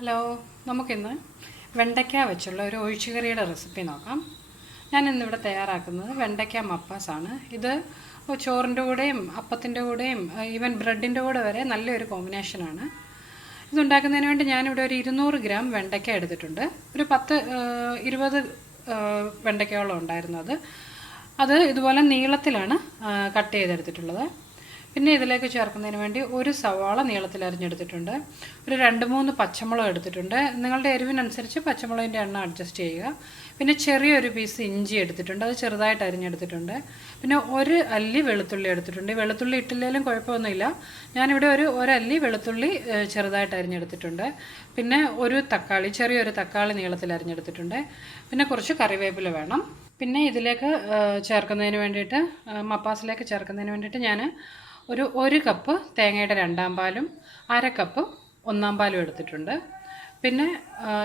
Hello, നമുക്കിന്ന് വെണ്ടയ്ക്ക വെച്ചുള്ള ഒരു ഒഴിച്ചുകറിയുടെ റെസിപ്പി നോക്കാം. ഞാൻ ഇന്നിവിടെ തയ്യാറാക്കുന്നത് വെണ്ടയ്ക്ക മപ്പാസാണ്. ഇത് ചോറിൻ്റെ കൂടെയും അപ്പത്തിൻ്റെ കൂടെയും ഈവൻ ബ്രെഡിൻ്റെ കൂടെ വരെ നല്ലൊരു കോമ്പിനേഷനാണ്. ഇതുണ്ടാക്കുന്നതിന് വേണ്ടി ഞാനിവിടെ ഒരു 200 ഗ്രാം വെണ്ടയ്ക്ക എടുത്തിട്ടുണ്ട്. ഒരു 10-20 വെണ്ടയ്ക്കയോളം ഉണ്ടായിരുന്നു. അത് ഇതുപോലെ നീളത്തിലാണ് കട്ട് ചെയ്തെടുത്തിട്ടുള്ളത്. പിന്നെ ഇതിലേക്ക് ചേർക്കുന്നതിന് വേണ്ടി ഒരു സവാള നീളത്തിൽ അരിഞ്ഞെടുത്തിട്ടുണ്ട്. ഒരു 2-3 പച്ചമുളക് എടുത്തിട്ടുണ്ട്. നിങ്ങളുടെ എരിവിനനുസരിച്ച് പച്ചമുളകിൻ്റെ എണ്ണം അഡ്ജസ്റ്റ് ചെയ്യുക. പിന്നെ ചെറിയൊരു പീസ് ഇഞ്ചി എടുത്തിട്ടുണ്ട്, അത് ചെറുതായിട്ട് അരിഞ്ഞെടുത്തിട്ടുണ്ട്. പിന്നെ ഒരു അല്ലി വെളുത്തുള്ളി എടുത്തിട്ടുണ്ട്. വെളുത്തുള്ളി ഇട്ടില്ലെങ്കിലും കുഴപ്പമൊന്നുമില്ല. ഞാനിവിടെ ഒരു അല്ലി വെളുത്തുള്ളി ചെറുതായിട്ട് അരിഞ്ഞെടുത്തിട്ടുണ്ട്. പിന്നെ ചെറിയൊരു തക്കാളി നീളത്തിൽ അരിഞ്ഞെടുത്തിട്ടുണ്ട്. പിന്നെ കുറച്ച് കറിവേപ്പില വേണം. പിന്നെ ഇതിലേക്ക് ചേർക്കുന്നതിന് വേണ്ടിയിട്ട് മപ്പാസിലേക്ക് ചേർക്കുന്നതിന് വേണ്ടിയിട്ട് ഞാൻ ഒരു കപ്പ് തേങ്ങയുടെ 2-ാം പാലും 1/2 കപ്പ് 1-ാം പാലും എടുത്തിട്ടുണ്ട്. പിന്നെ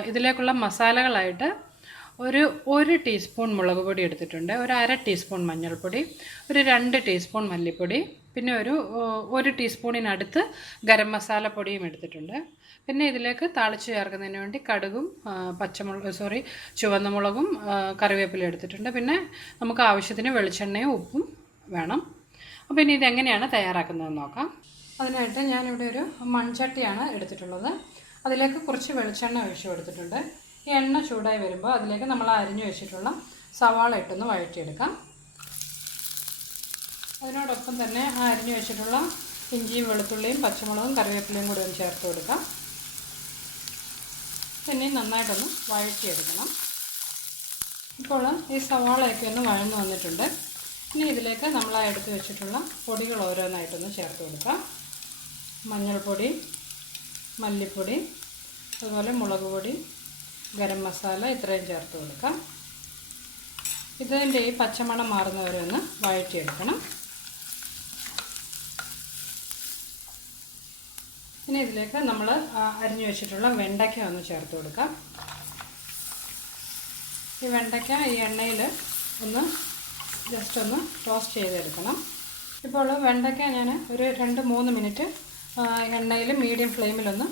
ഇതിലേക്കുള്ള മസാലകളായിട്ട് ഒരു ടീസ്പൂൺ മുളക് പൊടി എടുത്തിട്ടുണ്ട്, ഒരു 1/2 ടീസ്പൂൺ മഞ്ഞൾപ്പൊടി, ഒരു 2 ടീസ്പൂൺ മല്ലിപ്പൊടി, പിന്നെ ഒരു ടീസ്പൂണിനടുത്ത് ഗരം മസാല പൊടിയും എടുത്തിട്ടുണ്ട്. പിന്നെ ഇതിലേക്ക് താളിച്ച് ചേർക്കുന്നതിന് വേണ്ടി കടുകും ചുവന്ന മുളകും കറിവേപ്പില എടുത്തിട്ടുണ്ട്. പിന്നെ നമുക്ക് ആവശ്യത്തിന് വെളിച്ചെണ്ണയും ഉപ്പും വേണം. അപ്പോൾ ഇനി ഇതെങ്ങനെയാണ് തയ്യാറാക്കുന്നതെന്ന് നോക്കാം. അതിനായിട്ട് ഞാനിവിടെ ഒരു മൺചട്ടിയാണ് എടുത്തിട്ടുള്ളത്. അതിലേക്ക് കുറച്ച് വെളിച്ചെണ്ണ ഒഴിച്ച് കൊടുത്തിട്ടുണ്ട്. ഈ എണ്ണ ചൂടായി വരുമ്പോൾ അതിലേക്ക് നമ്മൾ അരിഞ്ഞു വെച്ചിട്ടുള്ള സവാള ഇട്ടൊന്ന് വഴറ്റിയെടുക്കാം. അതിനോടൊപ്പം തന്നെ അരിഞ്ഞു വെച്ചിട്ടുള്ള ഇഞ്ചിയും വെളുത്തുള്ളിയും പച്ചമുളകും കറിവേപ്പിലയും കൂടി ഒന്ന് ചേർത്ത് കൊടുക്കാം. പിന്നെ നന്നായിട്ടൊന്ന് വഴറ്റിയെടുക്കണം. ഇപ്പോൾ ഈ സവാളയൊക്കെ ഒന്ന് വഴന്നു വന്നിട്ടുണ്ട്. ഇനി ഇതിലേക്ക് നമ്മൾ എടുത്ത് വെച്ചിട്ടുള്ള പൊടികൾ ഓരോന്നായിട്ടൊന്ന് ചേർത്ത് കൊടുക്കാം. മഞ്ഞൾപ്പൊടി, മല്ലിപ്പൊടി, അതുപോലെ മുളക് പൊടി, ഗരം മസാല ഇത്രയും ചേർത്ത് കൊടുക്കാം. ഇതിൻ്റെ ഈ പച്ചമണം മാറുന്നവരെ ഒന്ന് വഴറ്റിയെടുക്കണം. ഇനി ഇതിലേക്ക് നമ്മൾ അരിഞ്ഞു വെച്ചിട്ടുള്ള വെണ്ടയ്ക്ക ഒന്ന് ചേർത്ത് കൊടുക്കാം. ഈ വെണ്ടയ്ക്ക ഈ എണ്ണയിൽ ജസ്റ്റ് ഒന്ന് ടോസ്റ്റ് ചെയ്തെടുക്കണം. ഇപ്പോൾ വെണ്ടയ്ക്ക ഞാൻ ഒരു 2-3 മിനിറ്റ് എണ്ണയിൽ മീഡിയം ഫ്ലെയിമിലൊന്ന്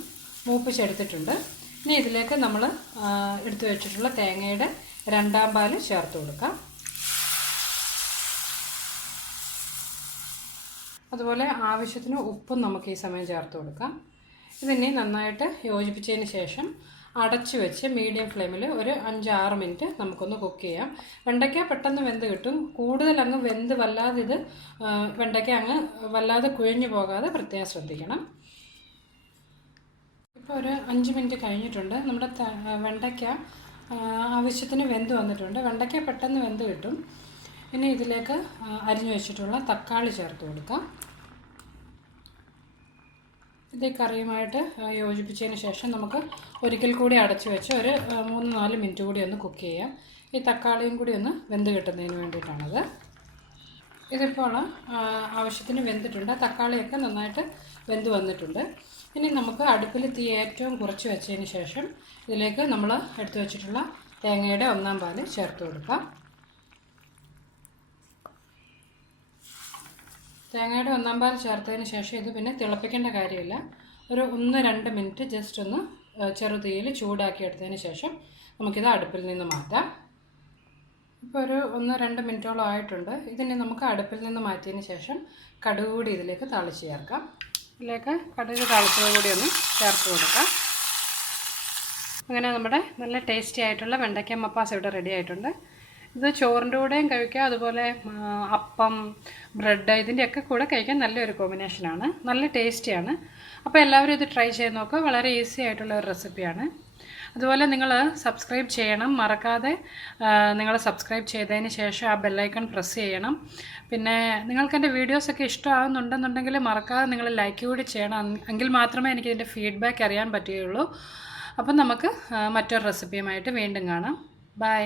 മൂപ്പിച്ചെടുത്തിട്ടുണ്ട്. ഇനി ഇതിലേക്ക് നമ്മൾ എടുത്തു വെച്ചിട്ടുള്ള തേങ്ങയുടെ 2-ാം പാൽ ചേർത്ത് കൊടുക്കാം. അതുപോലെ ആവശ്യത്തിന് ഉപ്പും നമുക്ക് ഈ സമയം ചേർത്ത് കൊടുക്കാം. ഇതിനെ നന്നായിട്ട് യോജിപ്പിച്ചതിന് ശേഷം അടച്ചു വെച്ച് മീഡിയം ഫ്ലെയിമിൽ ഒരു 5-6 മിനിറ്റ് നമുക്കൊന്ന് കുക്ക് ചെയ്യാം. വെണ്ടയ്ക്ക പെട്ടെന്ന് വെന്ത് കിട്ടും. കൂടുതൽ അങ്ങ് വെന്ത് വെണ്ടയ്ക്ക അങ്ങ് വല്ലാതെ കുഴഞ്ഞു പോകാതെ പ്രത്യേകം ശ്രദ്ധിക്കണം. ഇപ്പോൾ ഒരു 5 മിനിറ്റ് കഴിഞ്ഞിട്ടുണ്ട്. നമ്മുടെ വെണ്ടയ്ക്ക ആവശ്യത്തിന് വെന്ത് വന്നിട്ടുണ്ട്. വെണ്ടയ്ക്ക പെട്ടെന്ന് വെന്ത് കിട്ടും. ഇനി ഇതിലേക്ക് അരിഞ്ഞു വെച്ചിട്ടുള്ള തക്കാളി ചേർത്ത് കൊടുക്കാം. ഇത് കറിയുമായിട്ട് യോജിപ്പിച്ചതിന് ശേഷം നമുക്ക് ഒരിക്കൽ കൂടി അടച്ചു വെച്ച് ഒരു 3-4 മിനിറ്റ് കൂടി ഒന്ന് കുക്ക് ചെയ്യാം. ഈ തക്കാളിയും കൂടി ഒന്ന് വെന്ത് കിട്ടുന്നതിന് വേണ്ടിയിട്ടാണത്. ഇതിപ്പോൾ ആവശ്യത്തിന് വെന്തിട്ടുണ്ട്. തക്കാളിയൊക്കെ നന്നായിട്ട് വെന്ത് വന്നിട്ടുണ്ട്. ഇനി നമുക്ക് അടുപ്പിൽ തീ ഏറ്റവും കുറച്ച് വെച്ചതിന് ശേഷം ഇതിലേക്ക് നമ്മൾ എടുത്തു വെച്ചിട്ടുള്ള തേങ്ങയുടെ 1-ാം പാൽ ചേർത്ത് കൊടുക്കാം. തേങ്ങയുടെ 1-ാം പാൽ ചേർത്തതിന് ശേഷം ഇത് പിന്നെ തിളപ്പിക്കേണ്ട കാര്യമില്ല. ഒരു 1-2 മിനിറ്റ് ജസ്റ്റ് ഒന്ന് ചെറുതീയിൽ ചൂടാക്കി എടുത്തതിന് ശേഷം നമുക്കിത് അടുപ്പിൽ നിന്ന് മാറ്റാം. ഇപ്പോൾ ഒരു 1-2 മിനിറ്റോളം ആയിട്ടുണ്ട്. ഇതിനെ നമുക്ക് അടുപ്പിൽ നിന്ന് മാറ്റിയതിന് ശേഷം കടുക് കൂടി ഇതിലേക്ക് താളിച്ച് ചേർക്കാം. ഇതിലേക്ക് കടുക് താളിച്ചത് കൂടി ഒന്ന് ചേർത്ത് കൊടുക്കാം. അങ്ങനെ നമ്മുടെ നല്ല ടേസ്റ്റി ആയിട്ടുള്ള വെണ്ടയ്ക്ക മപ്പാസ് ഇവിടെ റെഡി ആയിട്ടുണ്ട്. ഇത് ചോറിൻ്റെ കൂടെയും കഴിക്കാം, അതുപോലെ അപ്പം, ബ്രെഡ് ഇതിൻ്റെയൊക്കെ കൂടെ കഴിക്കാൻ നല്ലൊരു കോമ്പിനേഷനാണ്. നല്ല ടേസ്റ്റിയാണ്. അപ്പോൾ എല്ലാവരും ഇത് ട്രൈ ചെയ്ത് നോക്കുക. വളരെ ഈസി ആയിട്ടുള്ള ഒരു റെസിപ്പിയാണ്. അതുപോലെ നിങ്ങൾ സബ്സ്ക്രൈബ് ചെയ്യണം, മറക്കാതെ നിങ്ങൾ സബ്സ്ക്രൈബ് ചെയ്തതിന് ശേഷം ആ ബെല്ലൈക്കൺ പ്രസ് ചെയ്യണം. പിന്നെ നിങ്ങൾക്ക് എൻ്റെ വീഡിയോസൊക്കെ ഇഷ്ടമാകുന്നുണ്ടെന്നുണ്ടെങ്കിൽ മറക്കാതെ നിങ്ങൾ ലൈക്ക് കൂടി ചെയ്യണം. എങ്കിൽ മാത്രമേ എനിക്കിതിൻ്റെ ഫീഡ്ബാക്ക് അറിയാൻ പറ്റുകയുള്ളൂ. അപ്പം നമുക്ക് മറ്റൊരു റെസിപ്പിയുമായിട്ട് വീണ്ടും കാണാം. ബൈ.